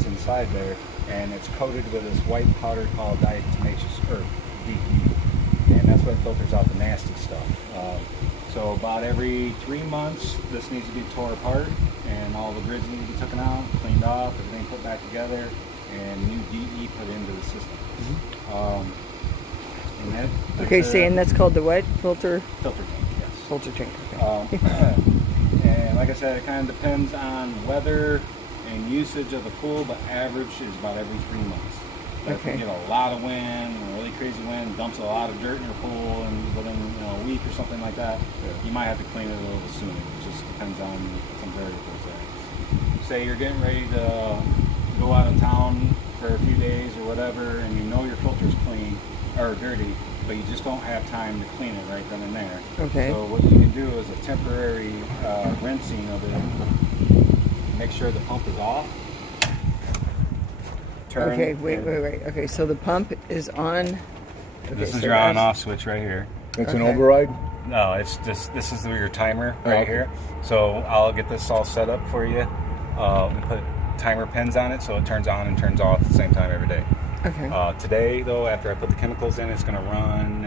it's inside there, and it's coated with this white powder called diatomaceous or DE, and that's what filters out the nasty stuff. So about every 3 months, this needs to be tore apart, and all the grids need to be taken out, cleaned off, everything put back together, and new DE put into the system. And and that's called the what? Filter tank, yes. Filter tank. Okay. And like I said, it kind of depends on weather and usage of the pool, but average is about every 3 months. But if you get a lot of wind, a really crazy wind, dumps a lot of dirt in your pool, and within a week or something like that, you might have to clean it a little sooner. It just depends on some variables there. Say you're getting ready to go out of town for a few days or whatever, and you know your filter's clean or dirty, but you just don't have time to clean it right then and there. Okay. So what you can do is a temporary rinsing of it. Make sure the pump is off. Wait. Okay, so the pump is on. Okay, this is your on-off switch right here. It's an override? No, it's just, this is your timer right here. So I'll get this all set up for you. We put timer pins on it so it turns on and turns off at the same time every day. Okay. Today, though, after I put the chemicals in, it's going to run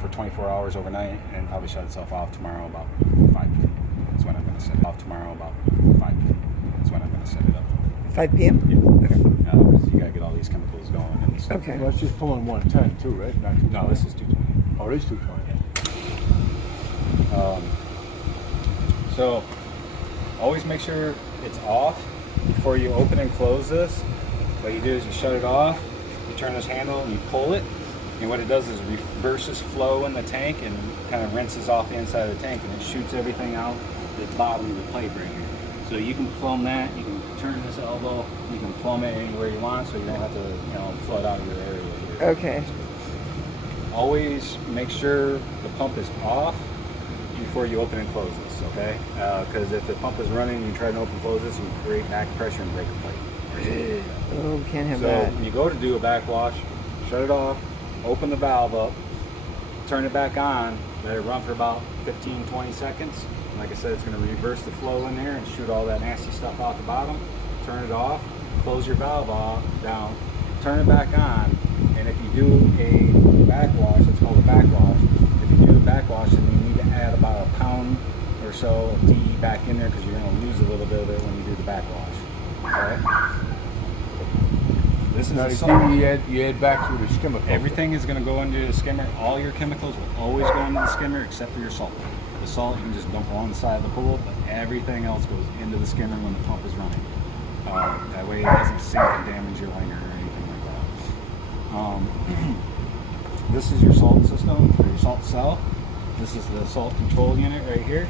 for 24 hours overnight and probably shut itself off tomorrow about 5 p.m. That's when I'm going to set it off tomorrow about 5 p.m. That's when I'm going to set it up. 5 p.m.? Yeah. Okay. Because you got to get all these chemicals going and stuff. Okay. Well, it's just pulling 110 too, right? Not 220. No, this is 220. Oh, it is 220. So always make sure it's off before you open and close this. What you do is you shut it off, you turn this handle and you pull it, and what it does is reverses flow in the tank and kind of rinses off the inside of the tank, and it shoots everything out the bottom of the plate right here. So you can plumb that, you can turn this elbow, you can plumb it anywhere you want, so you don't have to flood out of your area here. Okay. Always make sure the pump is off before you open and close this, okay? Because if the pump is running and you try to open and close this, you create back pressure and break a plate. Oh, can't have so that. when you go to do a backwash, shut it off, open the valve up, turn it back on, let it run for about 15-20 seconds. Like I said, it's going to reverse the flow in there and shoot all that nasty stuff out the bottom. Turn it off, close your valve off, down, turn it back on, and if you do a backwash, it's called a backwash. If you do a backwash, then you need to add about a pound or so of DE back in there because you're going to lose a little bit of it when you do the backwash. Okay? This is now, a salt. you add back through the skimmer filter. Everything is going to go into the skimmer. All your chemicals will always go into the skimmer except for your salt. The salt you can just dump along the side of the pool, but everything else goes into the skimmer when the pump is running. That way it doesn't sink and damage your liner or anything like that. This is your salt system, or your salt cell. This is the salt control unit right here.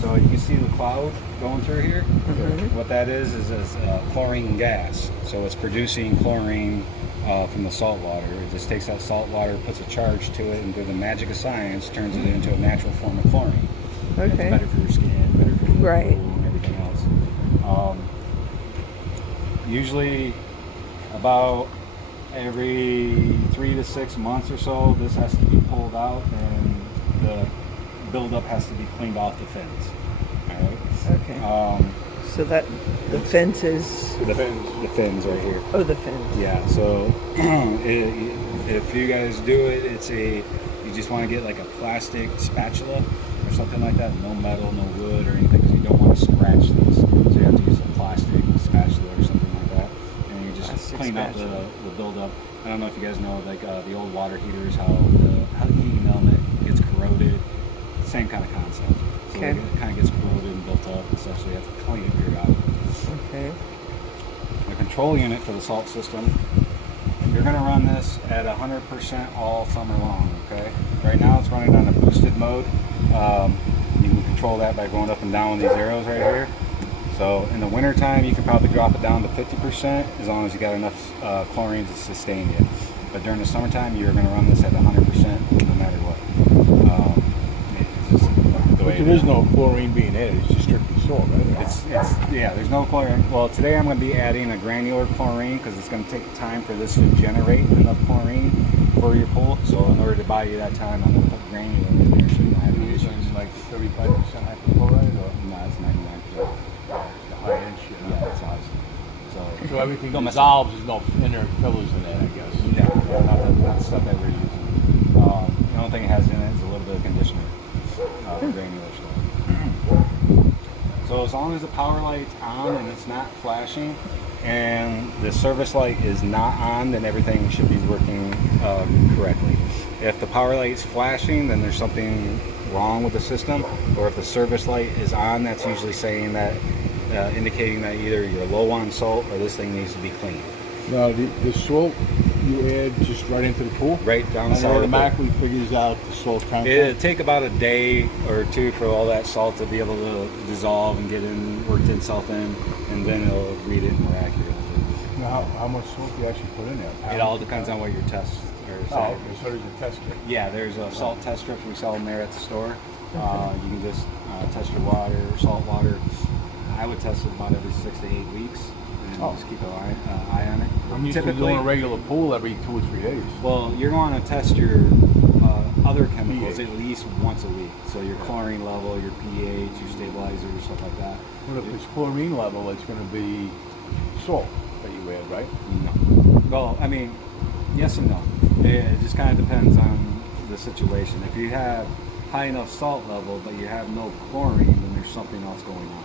So you can see the cloud going through here. Mm-hmm. What that is chlorine gas. So it's producing chlorine from the salt water. It just takes that salt water, puts a charge to it, and through the magic of science, turns it into a natural form of chlorine. Okay. It's better for your skin, better for your Right. pool and everything else. Usually about every 3 to 6 months or so, this has to be pulled out and the buildup has to be cleaned off the fins. All right. Okay. So that the fence is The fins right here. the fence. Yeah. So if you guys do it, you just want to get like a plastic spatula or something like that. No metal, no wood or anything, because you don't want to scratch this. So you have to use a plastic spatula or something like that, and you just Plastic clean out spatula. the buildup. I don't know if you guys know, like the old water heaters, how the heating element gets corroded. Same kind of concept. So Okay. it kind of gets corroded and built up and stuff, so you have to clean it periodically. Okay. The control unit for the salt system, you're going to run this at 100% all summer long, okay? Right now it's running on a boosted mode. You can control that by going up and down with these arrows right here. So in the winter time, you can probably drop it down to 50% as long as you got enough chlorine to sustain you. But during the summertime, you're going to run this at 100% no matter what. It's just the way But there is no chlorine being added, it's just strictly salt, right? yeah, there's no chlorine. Well, today I'm going to be adding a granular chlorine because it's going to take time for this to generate enough chlorine for your pool. So in order to buy you that time, I'm going to put granular in there so you don't have any issues. Like 35% hypochlorite or No, it's 99%. the high end shit. Yeah, it's awesome. So So everything Don't mess dissolves. There's no inner fillers in it, I guess. Yeah, not the stuff that we're using. The only thing it has in it is a little bit of conditioner, granular stuff. So as long as the power light's on and it's not flashing, and the service light is not on, then everything should be working correctly. If the power light is flashing, then there's something wrong with the system, or if the service light is on, that's usually saying that, indicating that either you're low on salt or this thing needs to be cleaned. Now, the salt you add just right into the pool? Right down the And it side of the pool. automatically figures out the salt content? It'd take about a day or two for all that salt to be able to dissolve and get in, worked itself in, and then it'll read it more accurately. Now, how much salt do you actually put in there? It all depends on what your tests are. Oh, okay, so there's a test kit. Yeah, there's a salt test strip. We sell them there at the store. You can just test your water, salt water. I would test it about every 6 to 8 weeks, and just keep an eye on it. I'm used to doing a regular pool every 2 or 3 days. Well, you're going to test your other chemicals at least once a week. So your chlorine level, your pH, your stabilizer, stuff like that. But if it's chlorine level, it's going to be salt that you add, right? No. Well, I mean, yes and no. It just kind of depends on the situation. If you have high enough salt level, but you have no chlorine, then there's something else going on.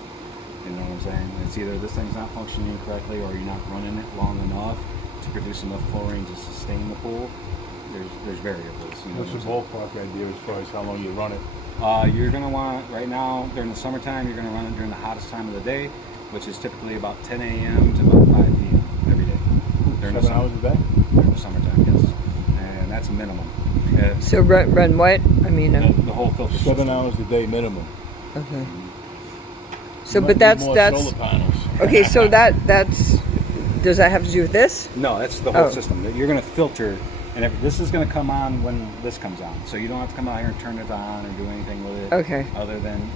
You know what I'm saying? It's either this thing's not functioning correctly, or you're not running it long enough to produce enough chlorine to sustain the pool. There's variables. You know What's the what ballpark idea as far as how long you run it? I'm saying? You're gonna want, right now during the summertime, you're gonna run it during the hottest time of the day, which is typically about 10 a.m. to about 5 p.m. every day. During the 7 hours a day? During the summertime, yes, and that's minimum. So run what? I mean, The whole filter 7 system. hours a day minimum. okay. So, Might but need more that's solar panels. okay. So that's does that have to do with this? No, that's the whole Oh. system. You're going to filter, and this is going to come on when this comes on. So you don't have to come out here and turn it on or do anything with it. Okay. Other than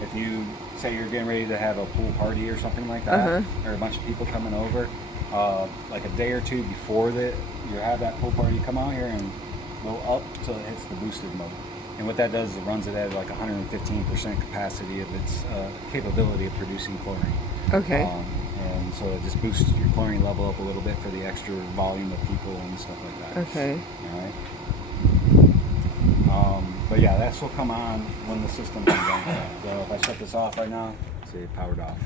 if you say you're getting ready to have a pool party or something like that, or a bunch of people coming over, like a day or two before that, you have that pool party, come out here and go up till it hits the boosted mode. And what that does is it runs it at like 115% capacity of its capability of producing chlorine. Okay. And so it just boosts your chlorine level up a little bit for the extra volume of people and stuff like that. Okay. All right. But yeah, that's will come on when the system comes on. So if I shut this off right now, see it powered off.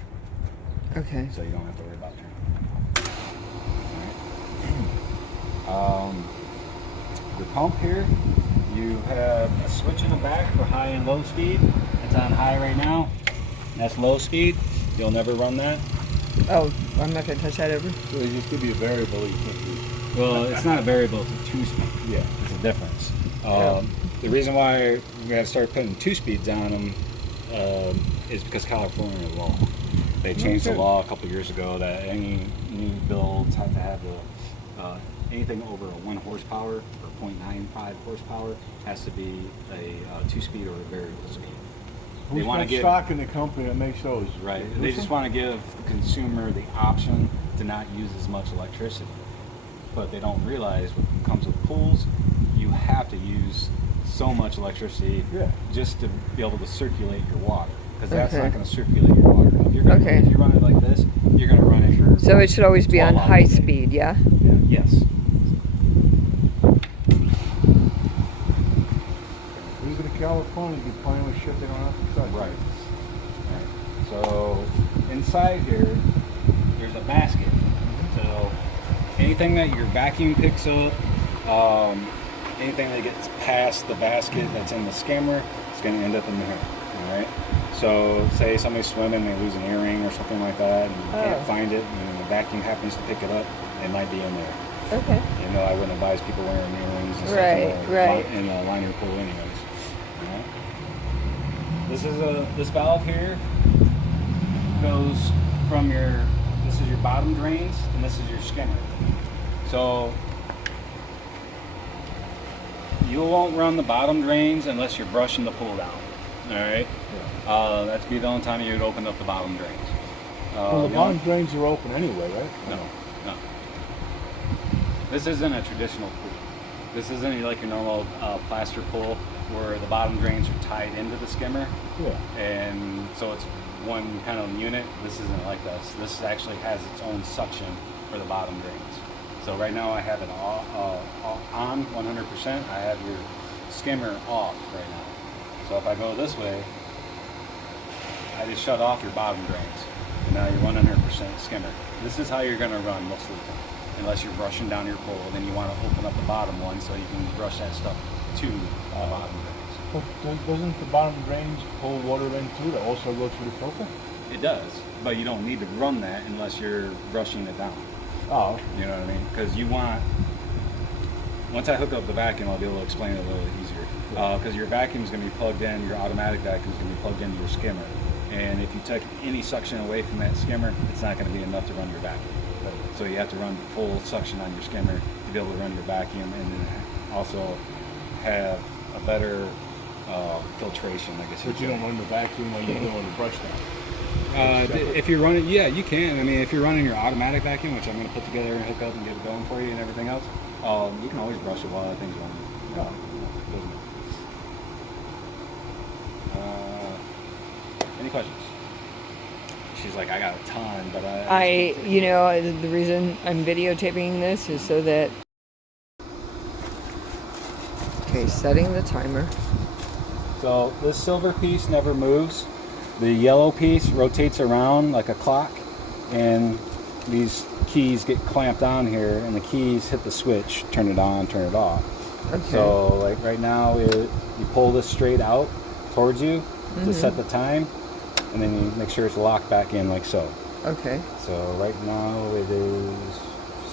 Okay. So you don't have to worry about turning it on. All right. The pump here, you have a switch in the back for high and low speed. It's on high right now. That's low speed. You'll never run that. Oh, I'm not gonna touch that ever. So they just give you a variable that you can't use. Well, it's not a variable, it's a two-speed. Yeah. It's a difference. Yeah. The reason why we got to start putting two speeds on them is because California law. They changed the Okay. law a couple years ago that any new builds have to have anything over a 1 horsepower or 0.95 horsepower has to be a two-speed or a variable speed. They Who's want to got give stock in the company that makes those? right. They just want to give the consumer the option to not use as much electricity. But they don't realize what comes with pools, you have to use so much electricity just to be able to circulate your water. Because that's Okay. not going to circulate your water. If you're gonna, Okay. if you run it like this, you're going to run it for. So it should always be on 12 high hours a day. speed, yeah? Yeah, yes. These are the California, you plan with shit they don't have to touch. Right. Right. So inside here, there's a basket. So anything that your vacuum picks up, anything that gets past the basket that's in the skimmer, it's going to end up in here. All right. So say somebody's swimming, they lose an earring or something like that, and can't find it, and the vacuum happens to pick it up, it might be in there. Okay. You know, I wouldn't advise people wearing earrings and stuff Right. in a liner pool anyways. All right. This valve here goes from this is your bottom drains, and this is your skimmer. So you won't run the bottom drains unless you're brushing the pool down. All right. That'd be the only time you would open up the bottom drains. Well, the you bottom know- drains are open anyway, right? No. This isn't a traditional pool. This isn't like your normal plaster pool where the bottom drains are tied into the skimmer. Yeah. And so it's one kind of unit. This isn't like this. This actually has its own suction for the bottom drains. So right now I have it on 100%. I have your skimmer off right now. So if I go this way, I just shut off your bottom drains. And now you're 100% skimmer. This is how you're going to run most of the time. Unless you're brushing down your pool, then you want to open up the bottom one so you can brush that stuff to the bottom drains. But doesn't the bottom drains pull water in too that also goes through the filter? It does, but you don't need to run that unless you're brushing it down. Oh. You know what I mean? Because you want, once I hook up the vacuum, I'll be able to explain it a little easier. Because your vacuum is going to be plugged in, your automatic vacuum is going to be plugged into your skimmer. And if you take any suction away from that skimmer, it's not going to be enough to run your vacuum. So you have to run full suction on your skimmer to be able to run your vacuum, and then also have a better filtration, I guess. But you don't run the vacuum when you're doing the brush down. If you're running, yeah, you can. I mean, if you're running your automatic vacuum, which I'm going to put together and hook up and get it going for you and everything else, you can always brush it while that thing's running. Any questions? She's like, I got a ton, but you know, the reason I'm videotaping this is so that. Okay, setting the timer. So this silver piece never moves. The yellow piece rotates around like a clock, and these keys get clamped on here, and the keys hit the switch, turn it on, turn it off. Okay. So like right now, you pull this straight out towards you to set the time, and then you make sure it's locked back in like so. Okay. So right now it is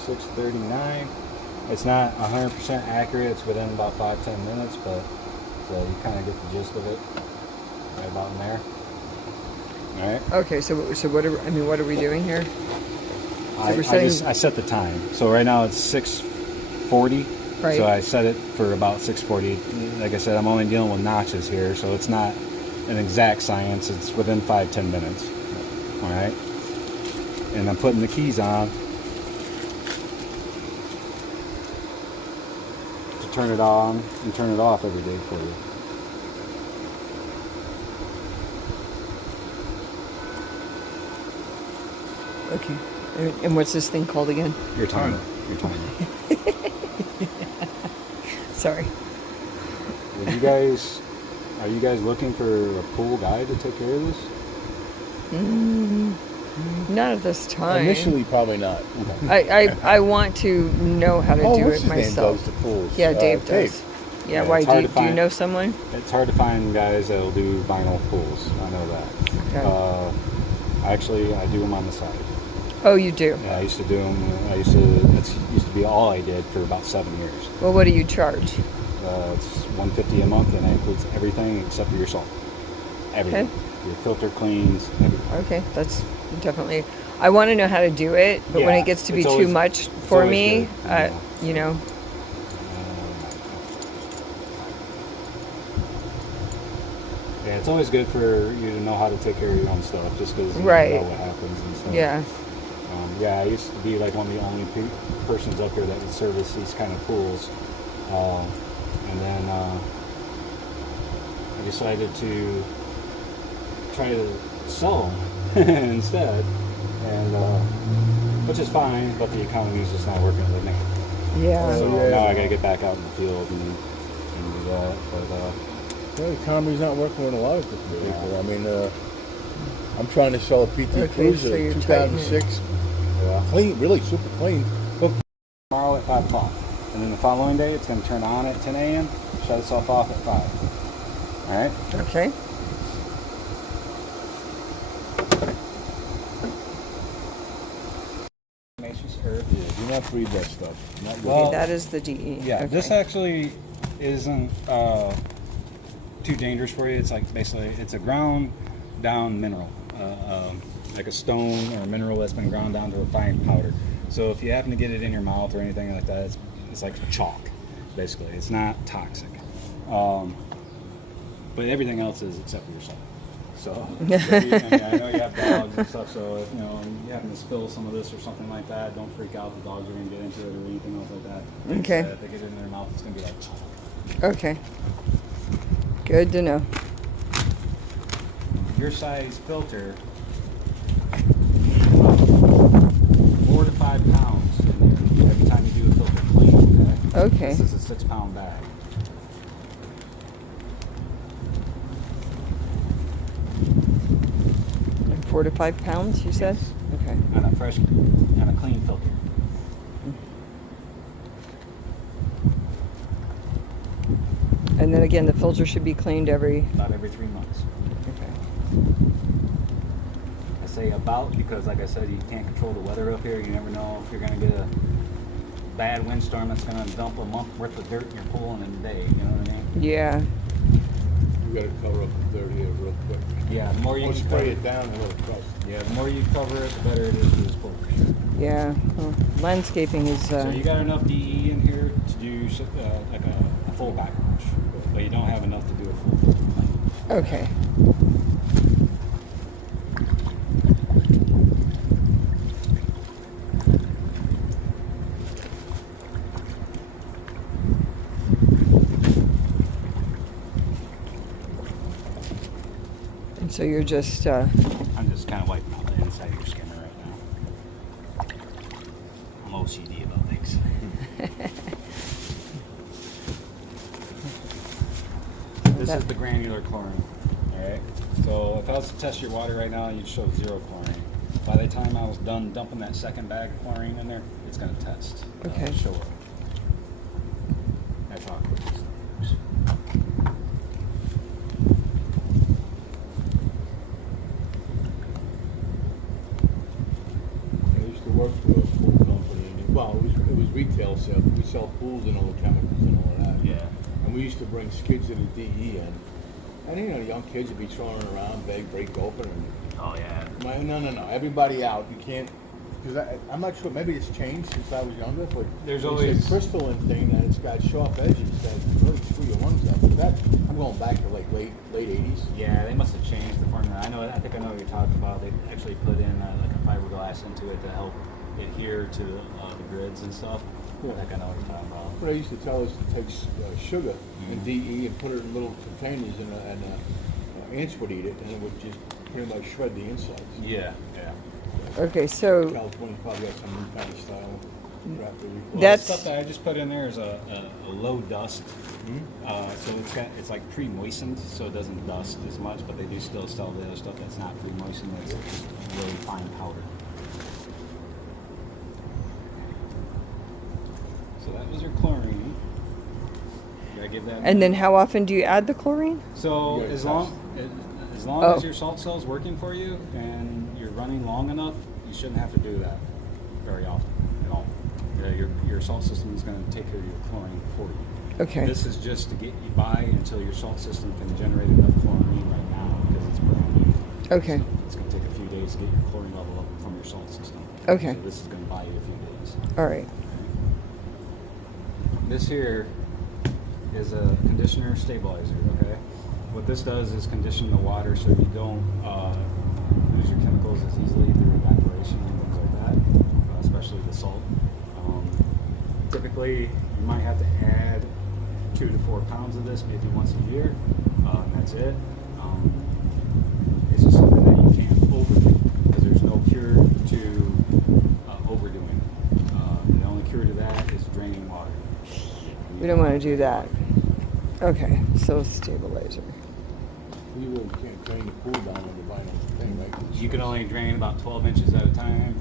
6:39. It's not 100% accurate. It's within about 5-10 minutes, but so you kind of get the gist of it right about in there. All right. Okay. So what are we doing here? So I set the time. So right now it's 6:40. Right. So I set it for about 6:40. Like I said, I'm only dealing with notches here, so it's not an exact science. It's within 5-10 minutes. All right. And I'm putting the keys on to turn it on and turn it off every day for you. Okay. And what's this thing called again? Your timer. Your timer. Sorry. Are you guys looking for a pool guy to take care of this? Not at this time. Initially, probably not. I want to know how to do what's it his name myself. does the pools? Yeah, Dave does. Dave. Yeah, Yeah, why it's do hard you, to do you find. know someone? It's hard to find guys that'll do vinyl pools. I know that. Okay. Actually, I do them on the side. Oh, you do. Yeah, I used to do them. That's used to be all I did for about 7 years. Well, what do you charge? It's $150 a month, and that includes everything except for your salt. Everything. Okay. Your filter cleans, everything. Okay, that's definitely. I want to know how to do it, but when Yeah, it gets to be it's too always- much it's for always me, good, yeah. you know. Yeah, it's always good for you to know how to take care of your own stuff, just because you Right. know what happens and stuff. Yeah. Yeah, I used to be like one of the only persons up here that would service these kind of pools, and then I decided to try to sell them instead, and which is fine, but the economy's just not working with me. Yeah. So yeah. now I gotta get back out in the field and do that. But Well, the economy's not working with a lot of different people. I mean, I'm trying to sell a PT Okay, Cruiser, so you're tightening it. 2006, yeah. clean, really super clean. Tomorrow at 5 o'clock, and then the following day it's gonna turn on at 10 a.m. Shut itself off at 5. All right. Okay. Herb. Yeah, do not breed that stuff. Not good. Well, Okay, that is the DE. Yeah, Okay. this actually isn't too dangerous for you. It's like basically it's a ground down mineral, like a stone or a mineral that's been ground down to a fine powder. So if you happen to get it in your mouth or anything like that, it's like chalk, basically. It's not toxic, but everything else is except for yourself. So I know you have dogs and stuff. So if you happen to spill some of this or something like that, don't freak out. The dogs are going to get into it or anything else like that. Okay. If they get it in their mouth, it's going to be like chalk. Okay. Good to know. Your size filter, you need about 4 to 5 pounds in there every time you do a filter clean. Okay. This is a 6-pound bag. And 4 to 5 pounds, you said? Yes. Okay. On a clean filter. And then again, the filter should be cleaned every. About every 3 months. Okay. I say about because, like I said, you can't control the weather up here. You never know if you're going to get a bad windstorm that's going to dump a month worth of dirt in your pool in a day. You know what I mean? Yeah. You got to cover up the dirt here real quick. Yeah, the more you Or can spray cover it down and let it crust. Yeah, the more you cover it, the better it is for this pool. Yeah. Well, landscaping is. So you got enough DE in here to do like a full back wash, but you don't have enough to do a full filter clean. Okay. And so you're just. I'm just kind of wiping out the inside of your skin right now. I'm OCD about things. This is the granular chlorine. Alright? So if I was to test your water right now, you'd show 0 chlorine. By the time I was done dumping that second bag of chlorine in there, it's going to test. Okay. Show it. That's how quick this stuff works. I used to work for a pool company. Well, it was retail sales. We sell pools and all the chemicals and all of that. Yeah. And we used to bring skids of the DE in. And you know, young kids would be throwing it around, break open. And Oh yeah. no. Everybody out. You can't. Because I'm not sure. Maybe it's changed since I was younger. But There's it's always- a crystalline thing that it's got sharp edges that really screw your lungs up. But that I'm going back to like late 80s. Yeah, they must have changed the formula. I think I know what you're talking about. They actually put in like a fiberglass into it to help adhere to the grids and stuff. Yeah. I think I know what you're talking about. What they used to tell us to take sugar and Mhm. DE and put it in little containers, and ants would eat it, and it would just pretty much shred the insides. Yeah, yeah. Okay, so California probably got some new kind of style wrap that we- Well, That's- the stuff that I just put in there is a low dust. Hmm? So it's like pre-moistened, so it doesn't dust as much. But they do still sell the other stuff that's not pre-moistened. That's just really fine powder. So that was your chlorine. Did I give that? and then how often do you add the chlorine? So You gotta as long Oh. as your salt cell's working for you and you're running long enough, you shouldn't have to do that very often at all. Your salt system is going to take care of your chlorine for you. Okay. This is just to get you by until your salt system can generate enough chlorine right now because it's brand new. Okay. So it's going to take a few days to get your chlorine level up from your salt system. Okay. So this is going to buy you a few days. All right. This here is a conditioner stabilizer, okay? What this does is condition the water so you don't lose your chemicals as easily through evaporation and things like that, especially the salt. Typically, you might have to add 2 to 4 pounds of this maybe once a year, and that's it. It's just something that you can't overdo because there's no cure to overdoing. The only cure to that is draining water. We don't want to do that. Okay, so stabilizer. You really can't drain the pool down with the vinyl thing, right? You can only drain about 12 inches at a time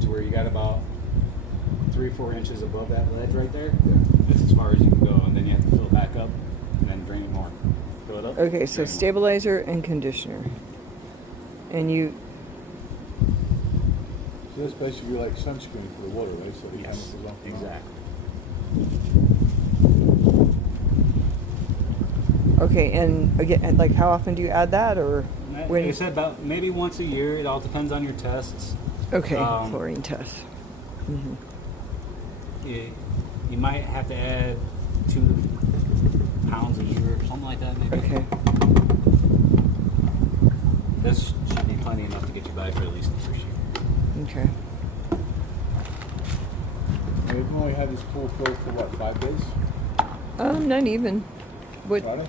to where you got about 3 or 4 inches above that ledge right there. That's as far as you can go, and then you have to fill it back up and then drain more. Fill it up. Okay, so drain more. stabilizer and conditioner. And you, So that's basically like sunscreen for the water, right? So the Yes, chemicals don't come out. exactly. okay, and again, like how often do you add that, or Like when? I said, about maybe once a year. It all depends on your tests. Okay, um, chlorine test. Hmm. You might have to add 2 pounds a year, something like that, maybe. Okay. This should be plenty enough to get you by for at least the first year. Okay. They've only had this pool filled for what, 5 days? Not even. What? Friday?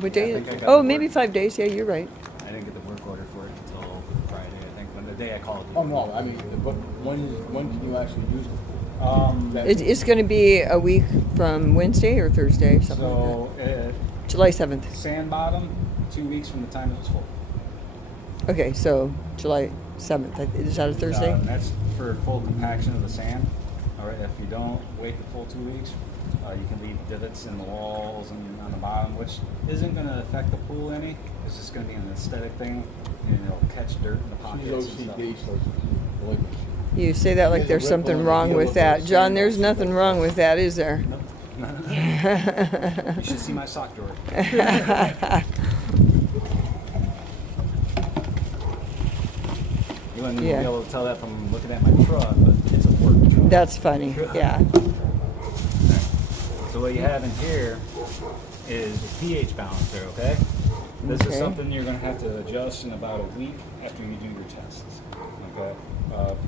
What day? I think I got Oh, the maybe work. 5 days. Yeah, you're right. I didn't get the work order for it until Friday. I think when the day I called. Oh no, I mean, but when can you actually use the pool? That- It's going to be a week from Wednesday or Thursday, something like So that. July 7th. sand bottom, 2 weeks from the time it was full. Okay, so July 7th. Is that a Thursday? And that's for full compaction of the sand. All right, if you don't wait the full 2 weeks, you can leave divots in the walls and on the bottom, which isn't going to affect the pool any. It's just going to be an aesthetic thing, and it'll catch dirt in the She's pockets and stuff. OCD, so believe me. You say that like There's a there's ripple something in wrong the with yellow that. sand John, there's also. nothing wrong with that, is there? Nope. You should see my sock drawer. You wouldn't Yeah. be able to tell that from looking at my truck, but it's a work truck. That's funny. Yeah. So what you have in here is a pH balancer, okay? This is Okay. something you're going to have to adjust in about a week after you do your tests, okay?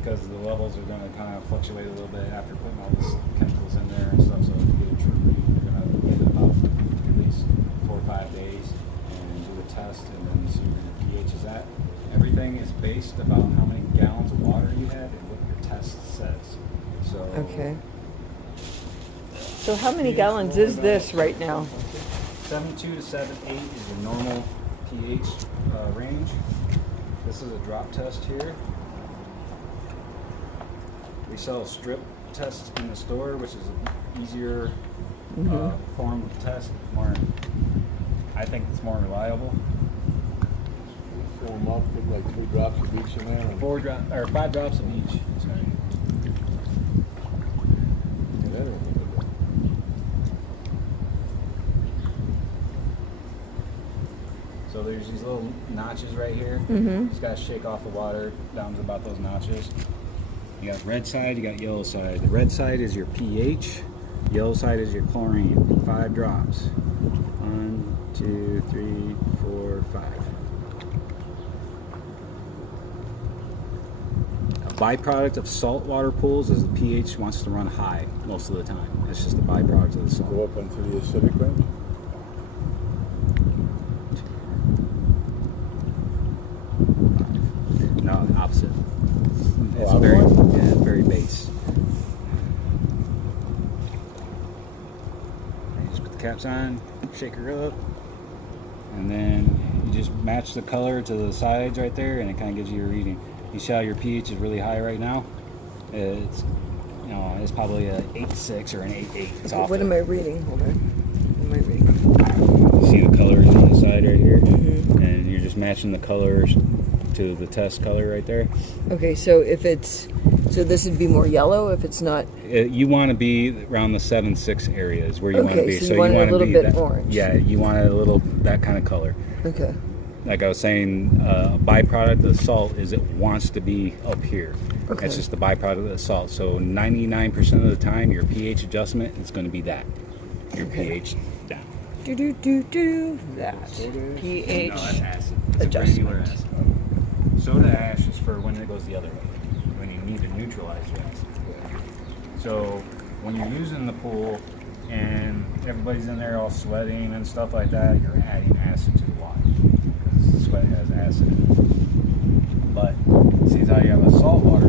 Because the levels are going to kind of fluctuate a little bit after putting all these chemicals in there and stuff. So to get a true read, you're going to wait about at least 4 or 5 days and do a test and then see where your pH is at. Everything is based about how many gallons of water you have and what your test says. So Okay. So how many gallons is this right now? 7.2 to 7.8 is your normal pH range. This is a drop test here. We sell a strip test in the store, which is an easier form of test. More, I think it's more reliable. Fill them up, put like 3 drops of each in there. And 5 drops of each. Sorry. Yeah, that ain't good. So there's these little notches right here. Mm-hmm. You just gotta shake off the water down to about those notches. You got red side, you got yellow side. The red side is your pH, yellow side is your chlorine. 5 drops. 1, 2, 3, 4, 5. A byproduct of saltwater pools is the pH wants to run high most of the time. It's just a byproduct of the salt. Go up into the acidic range. No, opposite. It's other very, one? yeah, it's very base. You just put the caps on, shake her up, and then you just match the color to the sides right there, and it kind of gives you your reading. You see how your pH is really high right now? It's, you know, it's probably an 8.6 or an 8.8. It's off. What am I reading? Hold on. What am I reading? You see the colors on the side right here, Mm-hmm. and you're just matching the colors to the test color right there. Okay, so if it's this would be more yellow if it's not. You want to be around the 7.6 areas where you want to Okay, be. so you want it a wanna little be bit that, orange. Yeah, you want it a little that kind of color. Okay. Like I was saying, a byproduct of salt is it wants to be up here. Okay. That's just the byproduct of the salt. So 99% of the time, your pH adjustment is going to be that. Your Okay. pH down. That pH. No, that's acid. It's adjustment. a granular acid. Soda ash is for when it goes the other way, when you need to neutralize the acid. So when you're using the pool and everybody's in there all sweating and stuff like that, you're adding acid to the water because sweat has acid in it. But since how you have a saltwater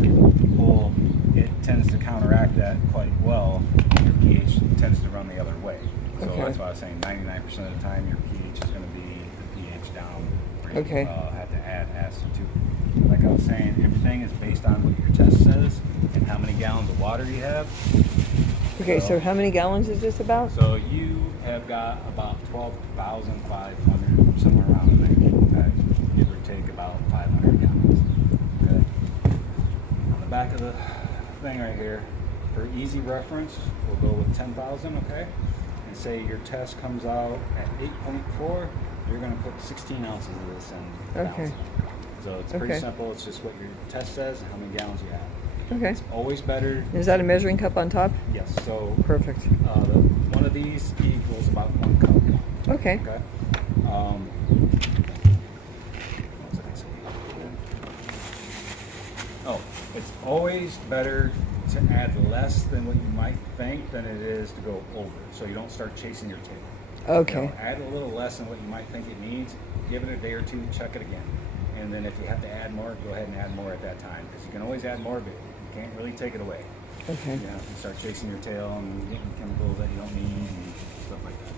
pool, it tends to counteract that quite well. Your pH tends to run the other way. So Okay. that's why I was saying 99% of the time your pH is going to be the pH down. Where you, Okay. have to add acid to it. Like I was saying, everything is based on what your test says and how many gallons of water you have. Okay, so how many gallons is this about? So you have got about 12,500, somewhere around in there. Give or take about 500 gallons. Okay. On the back of the thing right here, for easy reference, we'll go with 10,000, okay? And say your test comes out at 8.4, you're going to put 16 ounces of this in. the Okay. ounce. So it's pretty Okay. simple. It's just what your test says and how many gallons you have. Okay. It's always better. Is that a measuring cup on top? Yes. So Perfect. one of these equals about 1 cup. Okay. Okay. What was I gonna say? Oh, it's always better to add less than what you might think than it is to go over, so you don't start chasing your tail. Okay. You know, add a little less than what you might think it needs. Give it a day or two, check it again. And then if you have to add more, go ahead and add more at that time. Because you can always add more, but you can't really take it away. Okay. You know, you start chasing your tail and getting chemicals that you don't need and stuff like that.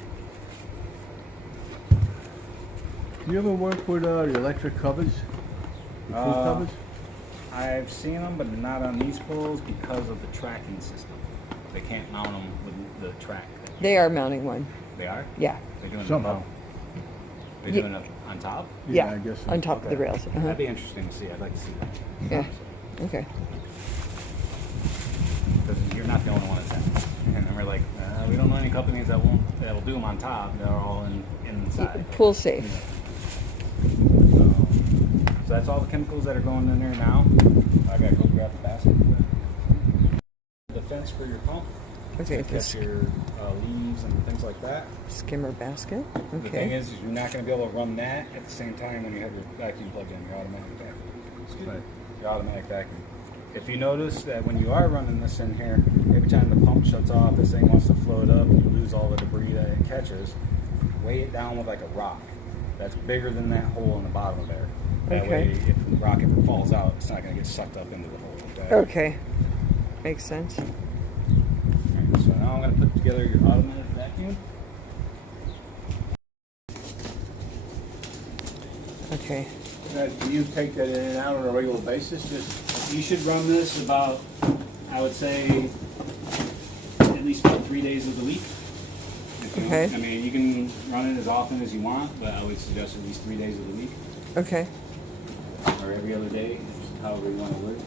Do you ever work with the electric covers? The pool covers? I've seen them, but not on these pools because of the tracking system. They can't mount them with the track. They are mounting one. They are? Yeah. They're doing Somehow. it now. They're Ye- doing it on top? Yeah. I guess so. On top of the Okay. rails. Uh-huh. That'd be interesting to see. I'd like to see that. Yeah. Okay. Because you're not the only one that's happening. And then we're like, we don't know any companies that'll do them on top. They're all inside. Pool safe. So that's all the chemicals that are going in there now. I gotta go grab the basket. The fence for your pump. Okay. That's This your leaves and things like that. skimmer basket. The thing Okay. is you're not going to be able to run that at the same time when you have your vacuum plugged in, your automatic vacuum. But your automatic vacuum. If you notice that when you are running this in here, every time the pump shuts off, this thing wants to float up, you lose all the debris that it catches. Weigh it down with like a rock. That's bigger than that hole in the bottom of there. That Okay. way, if the rock ever falls out, it's not going to get sucked up into the hole. Okay? Okay. Makes sense. Alright, so now I'm going to put together your automatic vacuum. Okay. Now, do you take that in and out on a regular basis? Just You should run this about, I would say, at least about 3 days of the week. If you Okay. want. I mean, you can run it as often as you want, but I would suggest at least 3 days of the week, Okay. or every other day, just however you want to work.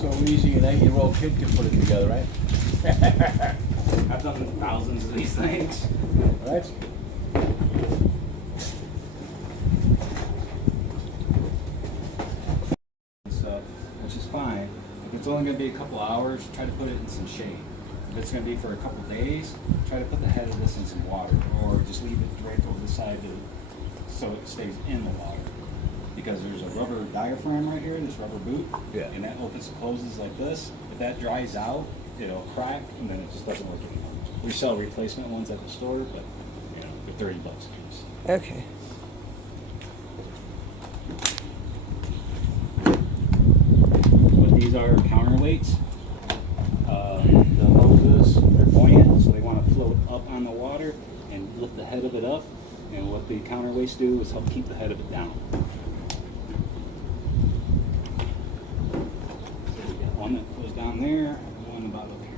so easy an 8-year-old kid can put it together, right? I've done thousands of these things. Right? And stuff, which is fine. If it's only going to be a couple hours, try to put it in some shade. If it's going to be for a couple days, try to put the head of this in some water, or just leave it draped over the side so it stays in the water. Because there's a rubber diaphragm right here, this rubber boot, Yeah. and that opens and closes like this. If that dries out, it'll crack, and then it just doesn't work anymore. We sell replacement ones at the store, but you know, they're $30 a piece. Okay. But these are counterweights. The hoses, they're buoyant, so they want to float up on the water and lift the head of it up. And what the counterweights do is help keep the head of it down. So we got one that goes down there, and one about up here.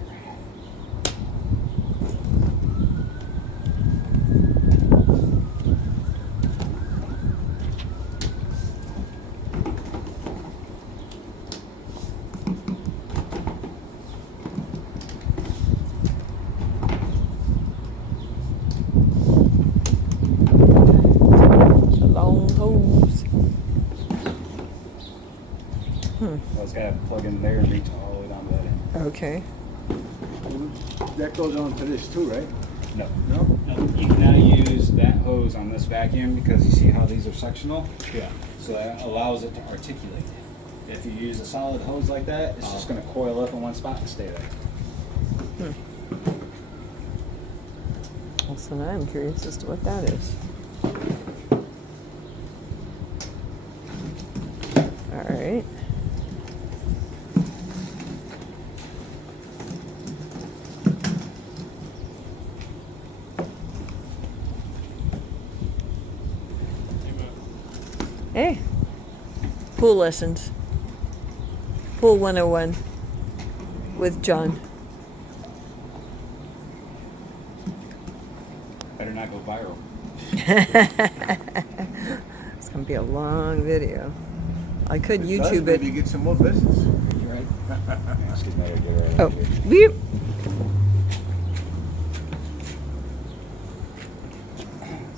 The long hose. So it's got to plug in there and reach all the way down to that end. Okay. That goes on to this too, right? No. No? No, you cannot use that hose on this vacuum because you see how these are sectional? Yeah. So that allows it to articulate. If you use a solid hose like that, it's just going to coil up in one spot and stay there. Well, so now I'm curious as to what that is. All right. Hey, pool lessons. Pool 101 with John. Better not go viral. It's gonna be a long video. I could It does, YouTube maybe it. get some more business. You right? Yeah, excuse me, I gotta get it right Oh, over here. beep.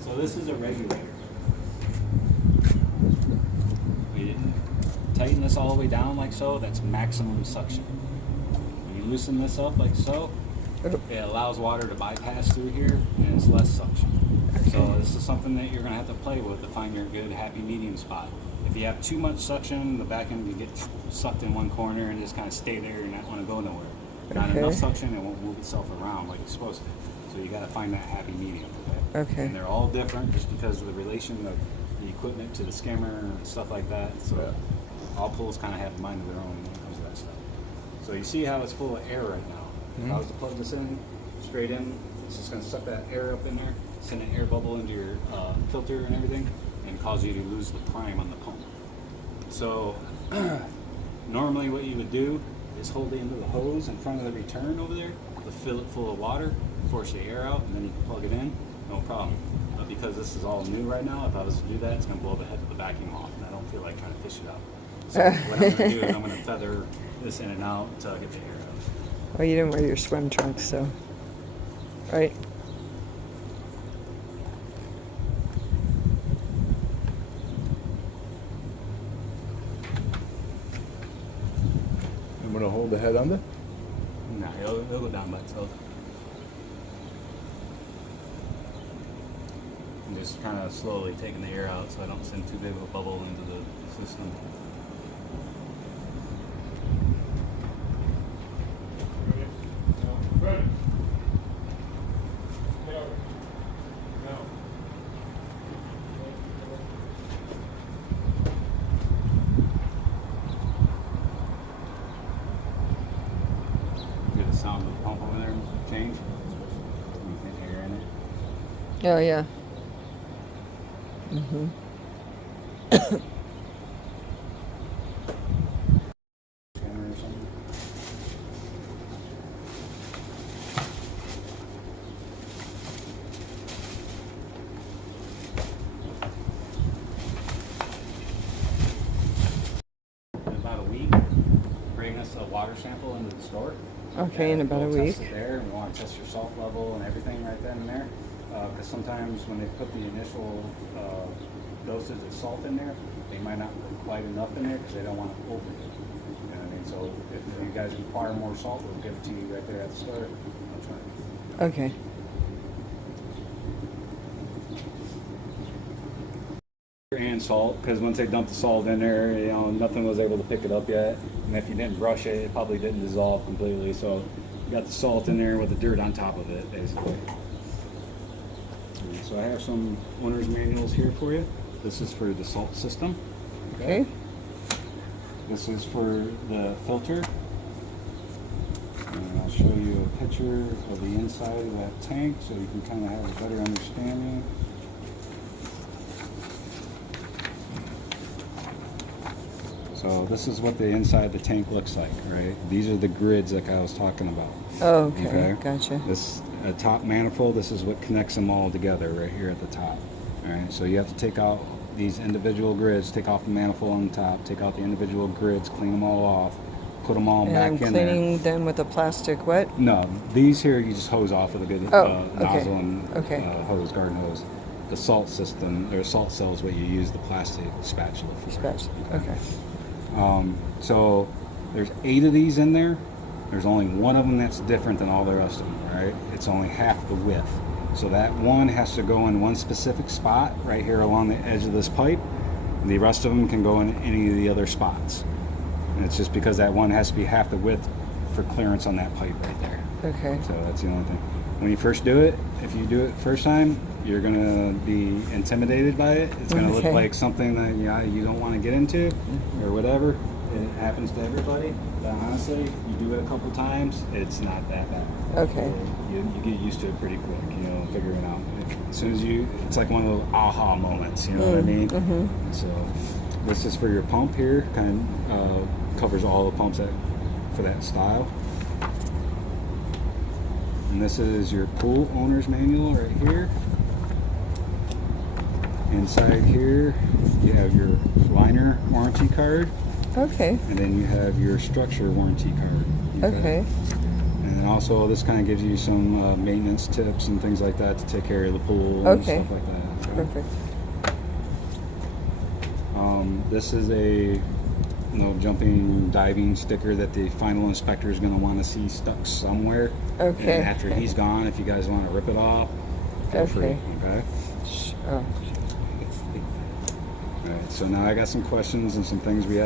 So this is a regulator. We didn't tighten this all the way down like so. That's maximum suction. When you loosen this up like so, Oh, it allows water to bypass through here and it's less suction. So this is something that you're going to have to play with to find your good happy medium spot. If you have too much suction, the back end will get sucked in one corner and just kind of stay there and not want to go nowhere. Not Okay. enough suction, it won't move itself around like it's supposed to. So you got to find that happy medium. Okay. Okay. And they're all different just because of the relation of the equipment to the skimmer and stuff like that. So all pools kind of have a mind of their own when it comes to that stuff. So you see how it's full of air right now. If I was to plug this in straight in, it's just going to suck that air up in there, send an air bubble into your filter and everything, and cause you to lose the prime on the pump. So normally what you would do is hold the end of the hose in front of the return over there to fill it full of water, force the air out, and then you can plug it in, no problem. But because this is all new right now, if I was to do that, it's going to blow the head of the vacuum off, and I don't feel like trying to fish it out. So what I'm going to do is I'm going to feather this in and out until I get the air out. Well, you didn't wear your swim trunks, so. Right? I'm gonna hold the head under. No, it'll go down by itself. I'm just kind of slowly taking the air out so I don't send too big of a bubble into the system. Get the sound of the pump over there change. You can air in it. Oh, yeah. Mm-hmm. Scanner or something. In about a week, bring us a water sample into the store. Okay, in about a We'll week. test it there, and we want to test your salt level and everything right then and there. Because sometimes when they put the initial dosage of salt in there, they might not put quite enough in there because they don't want to overdo it. You know what I mean? So if you guys require more salt, we'll give it to you right there at the store. I'll try it. Okay. And salt, because once they dumped the salt in there, you know, nothing was able to pick it up yet. And if you didn't brush it, it probably didn't dissolve completely. So you got the salt in there with the dirt on top of it, basically. So I have some owner's manuals here for you. This is for the salt system. Okay. This is for the filter. And I'll show you a picture of the inside of that tank so you can kind of have a better understanding. So this is what the inside of the tank looks like, right? These are the grids like I was talking about. Oh, okay. Gotcha. This top manifold, this is what connects them all together right here at the top. All right, so you have to take out these individual grids, take off the manifold on the top, take out the individual grids, clean them all off, put them all And back I'm in there. cleaning them with a plastic what? No, these here you just hose off with a good Oh, okay. nozzle and Okay. hose, garden hose. The salt system, or salt cell is what you use the plastic spatula for. Spatula. Okay. So there's 8 of these in there. There's only one of them that's different than all the rest of them, right? It's only half the width. So that one has to go in one specific spot right here along the edge of this pipe. The rest of them can go in any of the other spots. And it's just because that one has to be half the width for clearance on that pipe right there. Okay. So that's the only thing. When you first do it, if you do it first time, you're gonna be intimidated by it. It's gonna look Okay. like something that you don't want to get into or whatever. It happens to everybody. But honestly, you do it a couple times, it's not that bad. Okay. You get used to it pretty quick, you know, figuring it out. As soon as it's like one of those aha moments, you know what I mean? So this is for your pump here, kind of covers all the pumps for that style. And this is your pool owner's manual right here. Inside here, you have your liner warranty card, Okay. and then you have your structure warranty card. Okay. And then also, this kind of gives you some maintenance tips and things like that to take care of the pool and Okay. stuff like that. So, Perfect. this is a jumping, diving sticker that the final inspector is going to want to see stuck somewhere. Okay. And after he's gone, if you guys want to rip it off, for free. Okay. Okay. Oh. All right. So now I got some questions and some things we have